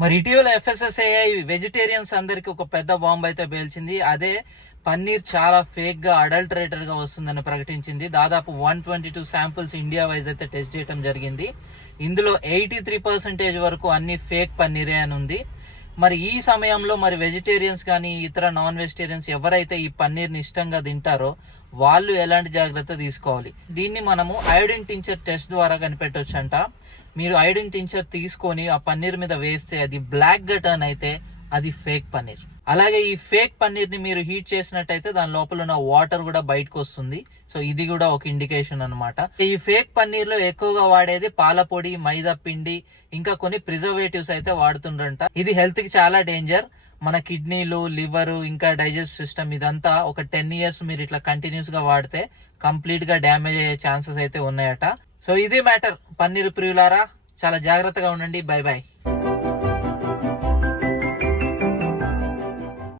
మరి ఇటీవల FSSAI vegetarians అందరికి ఒక పెద్ద బాంబు అయితే పేల్చింది. అదే పన్నీర్ చాలా ఫేక్ గా అడల్టరేటెడ్ గా వస్తుందని ప్రకటించింది. దాదాపు 122 శాంపుల్స్ ఇండియా వైజ్ అయితే టెస్ట్ చేయడం జరిగింది. ఇందులో 83% వరకు అన్ని ఫేక్ పన్నీరే అని ఉంది. మరి ఈ సమయంలో మరి వెజిటేరియన్స్ కానీ ఇతర నాన్ వెజిటేరియన్స్ ఎవరైతే ఈ పన్నీర్ని ఇష్టంగా తింటారో వాళ్ళు ఎలాంటి జాగ్రత్త తీసుకోవాలి? దీన్ని మనము అయోడిన్ టించర్ టెస్ట్ ద్వారా కనిపెట్టొచ్చంట. మీరు అయోడిన్ టించర్ తీసుకొని ఆ పన్నీర్ మీద వేస్తే అది బ్లాక్ గా టర్న్ అయితే అది ఫేక్ పన్నీర్. అలాగే ఈ ఫేక్ పన్నీర్ ని మీరు హీట్ చేసినట్టయితే దాని లోపల ఉన్న వాటర్ కూడా బయటకు వస్తుంది. సో ఇది కూడా ఒక ఇండికేషన్ అన్నమాట. ఈ ఫేక్ పన్నీర్ లో ఎక్కువగా వాడేది పాల పొడి, మైదా పిండి, ఇంకా కొన్ని ప్రిజర్వేటివ్స్ అయితే వాడుతుండ్రంట. ఇది హెల్త్ కి చాలా డేంజర్. మన కిడ్నీలు, లివర్, ఇంకా డైజెస్ట్ సిస్టమ్ ఇదంతా ఒక 10 years మీరు ఇట్లా కంటిన్యూస్ గా వాడితే కంప్లీట్ గా డ్యామేజ్ అయ్యే ఛాన్సెస్ అయితే ఉన్నాయట. సో ఇది మ్యాటర్. పన్నీర్ ప్రియులారా చాలా జాగ్రత్తగా ఉండండి. By by.